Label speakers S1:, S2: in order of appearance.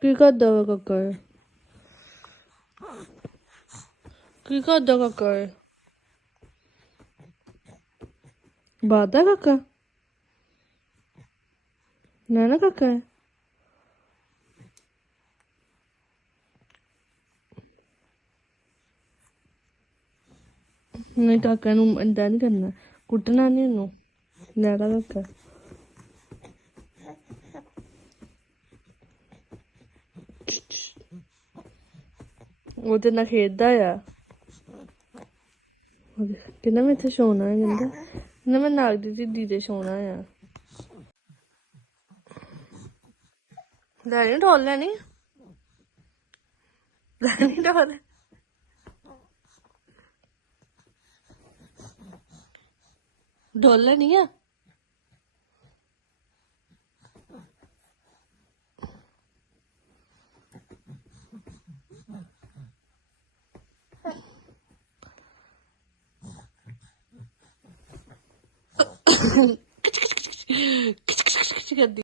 S1: 길 가다가 가까이. 길 가다가 가까이. Вода какая? Наверное, какая? ਨਹੀਂ ਕਾਕਾ ਨੂੰ ਅੰਦਾਨ ਕਰਨਾ ਕੁੱਟਣਾ ਨਹੀਂ ਇਹਨੂੰ ਨਾ ਕਾਕਾ ਉਹਦੇ ਨਾਲ ਖੇਡਦਾ ਆ। ਕਹਿੰਦਾ ਮੈਂ ਇੱਥੇ ਸੌਣਾ ਹੈ ਕਹਿੰਦਾ। ਨਾ ਮੈਂ ਨਾਗ ਦੀ ਦੀਦੀ ਦੇ ਸੌਣਾ ਆ ਲੈਣੀ ਢੋਲ ਲੈਣੀ। ਲੈਣੀ ਢੋਲ ਢੋਲ ਲੈਣੀ ਆ? カチカチカチカチカチカチカチカチカチカチカチカチカ